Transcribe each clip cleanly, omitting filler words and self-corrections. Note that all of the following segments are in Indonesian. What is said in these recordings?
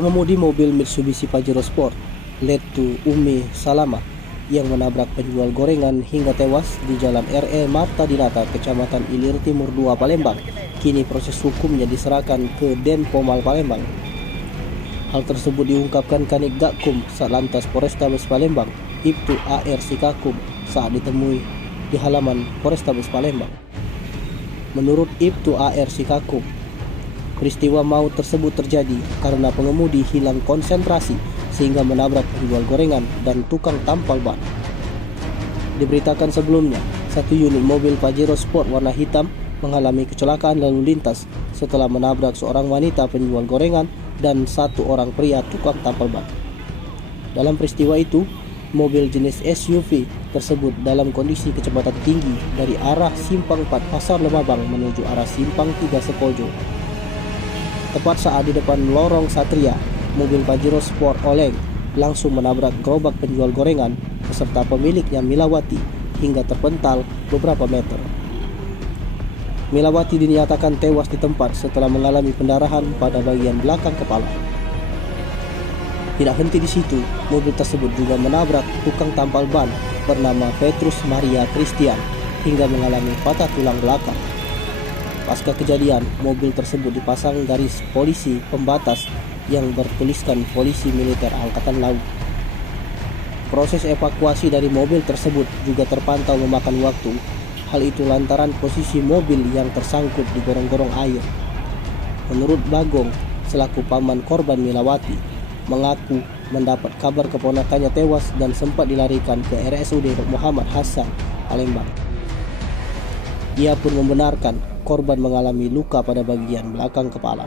Pengemudi mobil Mitsubishi Pajero Sport, Letu Umi Salama, yang menabrak penjual gorengan hingga tewas di Jalan RE Marta Dinata, Kecamatan Ilir Timur 2, Palembang. Kini proses hukumnya diserahkan ke Denpomal Palembang. Hal tersebut diungkapkan Kanit Gakum Satlantas Polrestabes Palembang, Ibtu AR Sikakum, saat ditemui di halaman Polrestabes Palembang. Menurut Ibtu AR Sikakum, peristiwa maut tersebut terjadi karena pengemudi hilang konsentrasi sehingga menabrak penjual gorengan dan tukang tampal ban. Diberitakan sebelumnya, satu unit mobil Pajero Sport warna hitam mengalami kecelakaan lalu lintas setelah menabrak seorang wanita penjual gorengan dan satu orang pria tukang tampal ban. Dalam peristiwa itu, mobil jenis SUV tersebut dalam kondisi kecepatan tinggi dari arah Simpang 4 Pasar Lemabang menuju arah Simpang 3 Sepojo. Tepat saat di depan lorong Satria, mobil Pajero Sport oleng langsung menabrak gerobak penjual gorengan beserta pemiliknya Milawati hingga terpental beberapa meter. Milawati dinyatakan tewas di tempat setelah mengalami pendarahan pada bagian belakang kepala. Tidak henti di situ, mobil tersebut juga menabrak tukang tampal ban bernama Petrus Maria Christian hingga mengalami patah tulang belakang. Pasca kejadian, mobil tersebut dipasang garis polisi pembatas yang bertuliskan Polisi Militer Angkatan Laut. Proses evakuasi dari mobil tersebut juga terpantau memakan waktu. Hal itu lantaran posisi mobil yang tersangkut di gorong-gorong air. Menurut Bagong, selaku paman korban Milawati, mengaku mendapat kabar keponakannya tewas dan sempat dilarikan ke RSUD Muhammad Hasan, Palembang. Ia pun membenarkan korban mengalami luka pada bagian belakang kepala.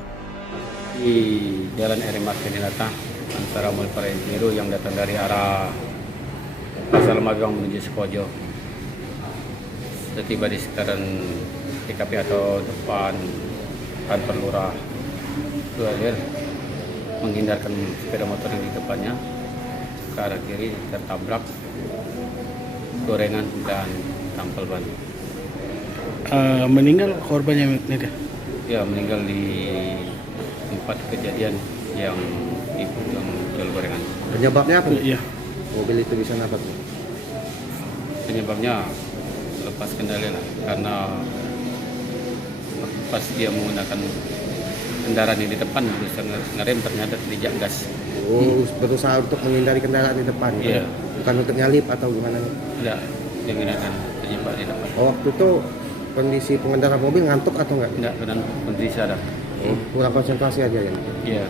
Di Jalan RE Marta Dinata antara mobil Pajero yang datang dari arah Pasar Lemabang menuju Sepojo. Setiba di sekitaran TKP atau depan kantor lurah Dualir, menghindarkan sepeda motor yang di depannya ke arah kiri tertabrak gorengan dan tampal ban. Meninggal korbannya ini? Ya, meninggal di tempat kejadian yang jual gorengan. Penyebabnya apa? Iya. Mobil itu bisa nabrak? Penyebabnya lepas kendali lah, karena pas dia menggunakan kendaraan yang di depan berusaha ngerem ternyata tidak gas. Berusaha untuk menghindari kendaraan di depan. Iya. Bukan untuk nyalip atau gimana? Tidak, dia menggunakan terjebak di depan. Waktu itu kondisi pengendara mobil ngantuk atau enggak? Tidak, dengan kondisi sadar. Kurang konsentrasi aja ya. Iya.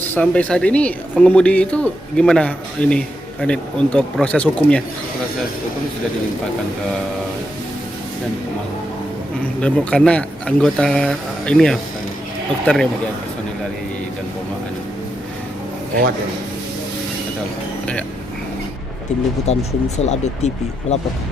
Sampai saat ini pengemudi itu gimana ini Kanit untuk proses hukumnya? Proses hukum sudah dilimpahkan ke Denpomal. Dan karena anggota ini ya, dokter ya, Jadi personil dari Denpomal. Kuat ya. Betul. Ya. Tim Liputan Sumsel Update TV melaporkan.